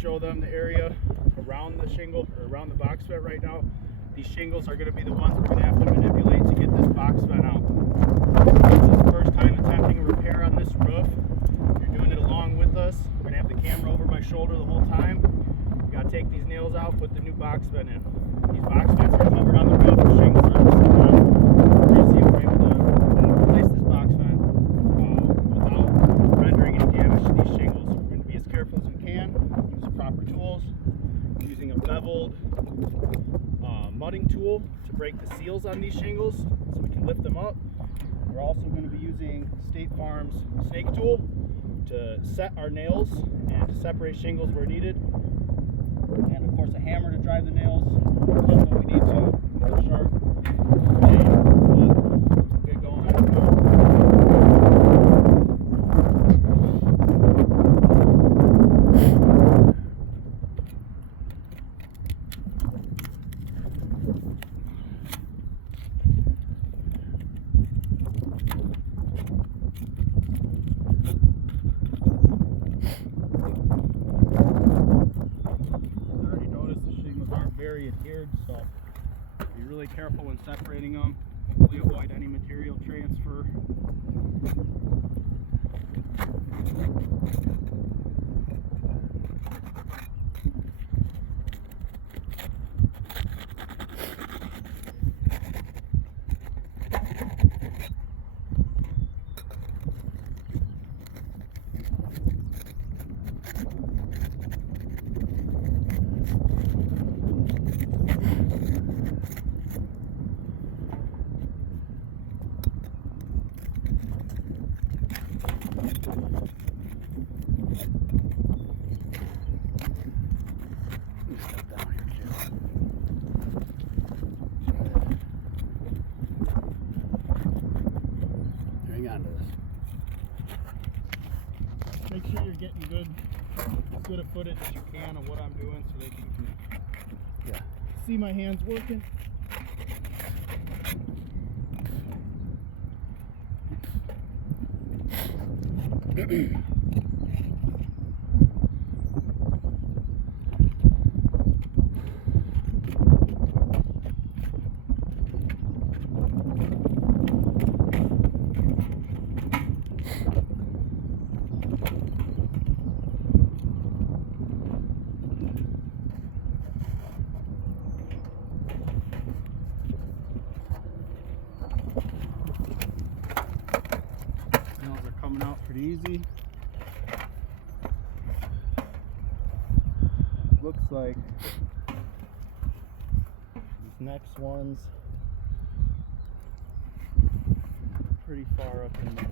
show them the area around the shingle, or around the box vent right now. These shingles are going to be the ones we're going to have to manipulate to get this box vent out. This is the first time attempting a repair on this roof. You're doing it along with us. We're going to have the camera over my shoulder the whole time. We got to take these nails out, put the new box vent in. These box vents are covered on the roof with shingles on the side. We're going to see if we're able to replace this box vent without rendering any damage to these shingles. We're going to be as careful as we can, use the proper tools, using a beveled mudding tool to break the seals on these shingles so we can lift them up. We're also going to be using State Farm's snake tool to set our nails and to separate shingles where needed. And of course a hammer to drive the nails, cut when we need to with a sharp blade. But get going on the go. Very adhered, so be really careful when separating them. Hopefully avoid any material transfer. Make sure you're getting as good a footage as you can of what I'm doing so that you can see my hands working. Coming out pretty easy. Looks like these next ones pretty far up in there.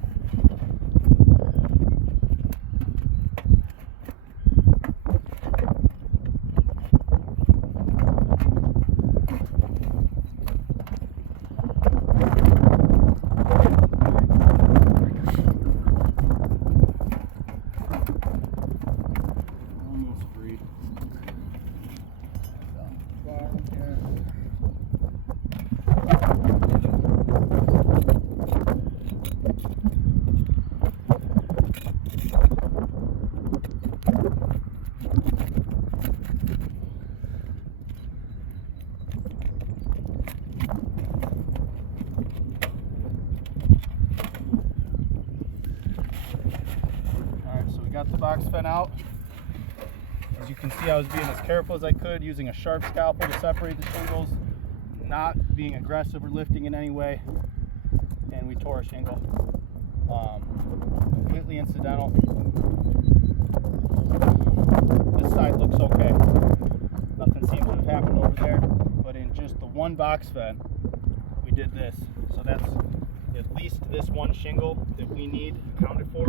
Got the box vent out. As you can see, I was being as careful as I could, using a sharp scalpel to separate the shingles, not being aggressive or lifting in any way, and we tore a shingle. Completely incidental. This side looks okay. Nothing seems to have happened over there, but in just the one box vent, we did this. So that's at least this one shingle that we need accounted for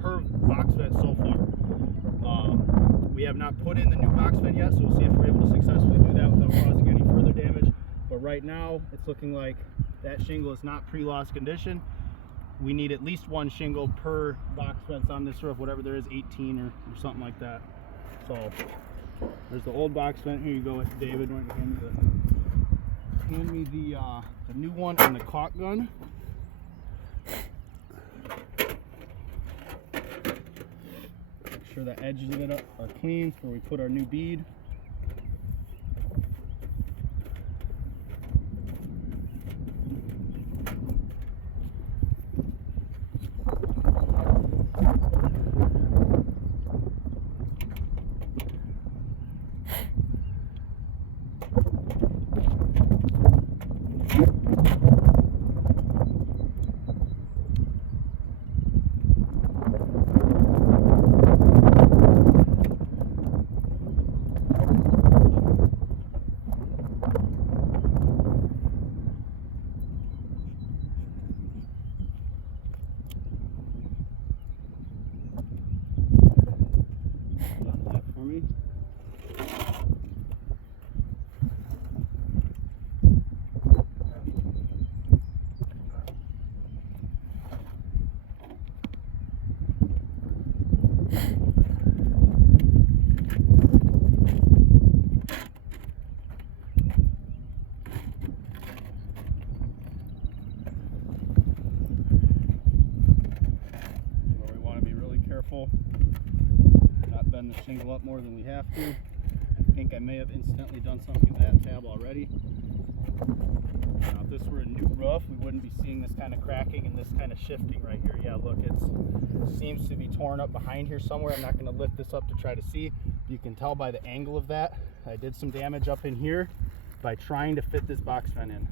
per box vent so far. We have not put in the new box vent yet, so we'll see if we're able to successfully do that without causing any further damage. But right now, it's looking like that shingle is not pre-loss condition. We need at least one shingle per box vents on this roof, whatever there is, 18 or something like that. So there's the old box vent. Here you go, David. Hand me the new one and the caulk gun. Make sure the edges of it are clean before we put our new bead. For me. We want to be really careful, not bend the shingle up more than we have to. I think I may have incidentally done something to that tab already. Now, if this were a new roof, we wouldn't be seeing this kind of cracking and this kind of shifting right here. Yeah, look, it seems to be torn up behind here somewhere. I'm not going to lift this up to try to see. You can tell by the angle of that. I did some damage up in here by trying to fit this box vent in.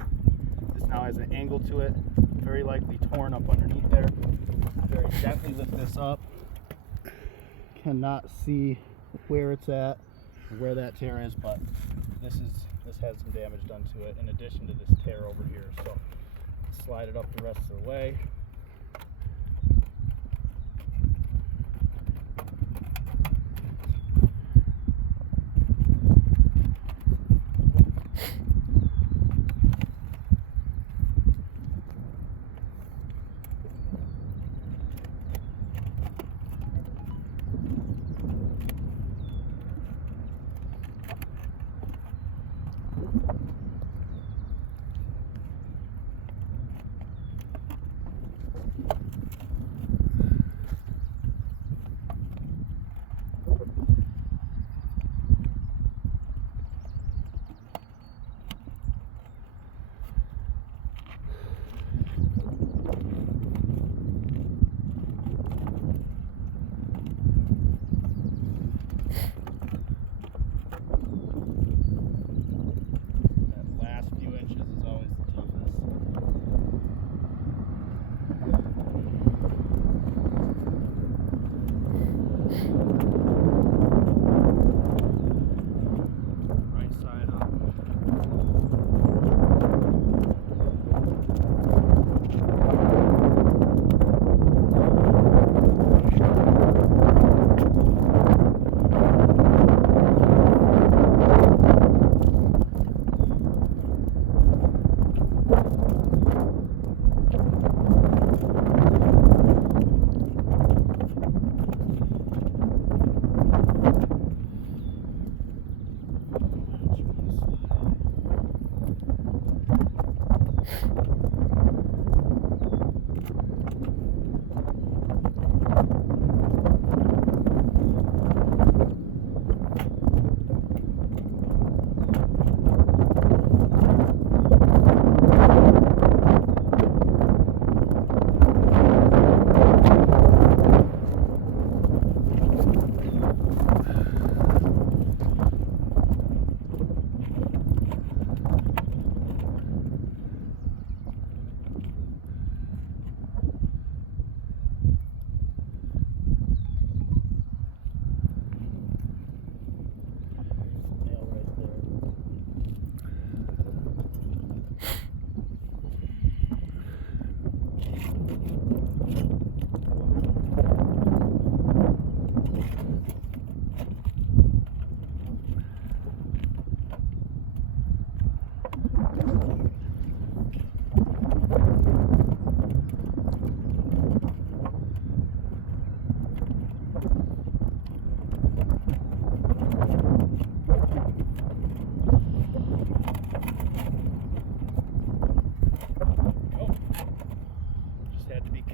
This now has an angle to it, very likely torn up underneath there. Very gently lift this up. Cannot see where it's at, or where that tear is, but this has some damage done to it in addition to this tear over here. So slide it up the rest of the way.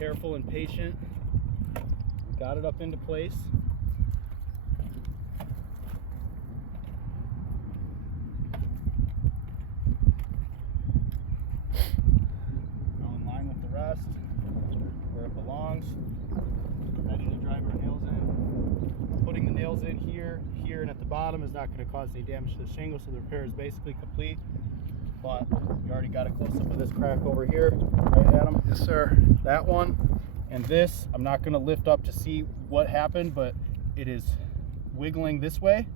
careful and patient. Got it up into place. rungs, ready to drive our nails in. Putting the nails in here, and at the bottom is not going to cause any damage to the shingle, so the repair is basically complete. But we already got a close-up of this crack over here, right, Adam? Yes, sir. That one, and this, I'm not going to lift up to see what happened, but it is wiggling this way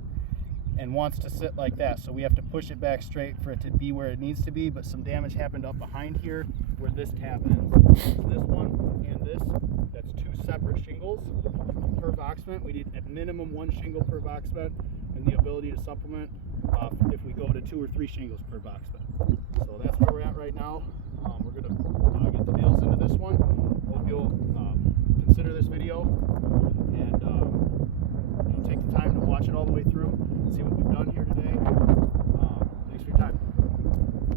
and wants to sit like that, so we have to push it back straight for it to be where it needs to be. But some damage happened up behind here where this tab ends. So this one and this, that's two separate shingles per box vent. We need at minimum one shingle per box vent, and the ability to supplement if we go to 2 or 3 shingles per box vent. So that's where we're at right now. We're going to get the nails into this one. Hope you'll consider this video and take the time to watch it all the way through, see what we've done here today.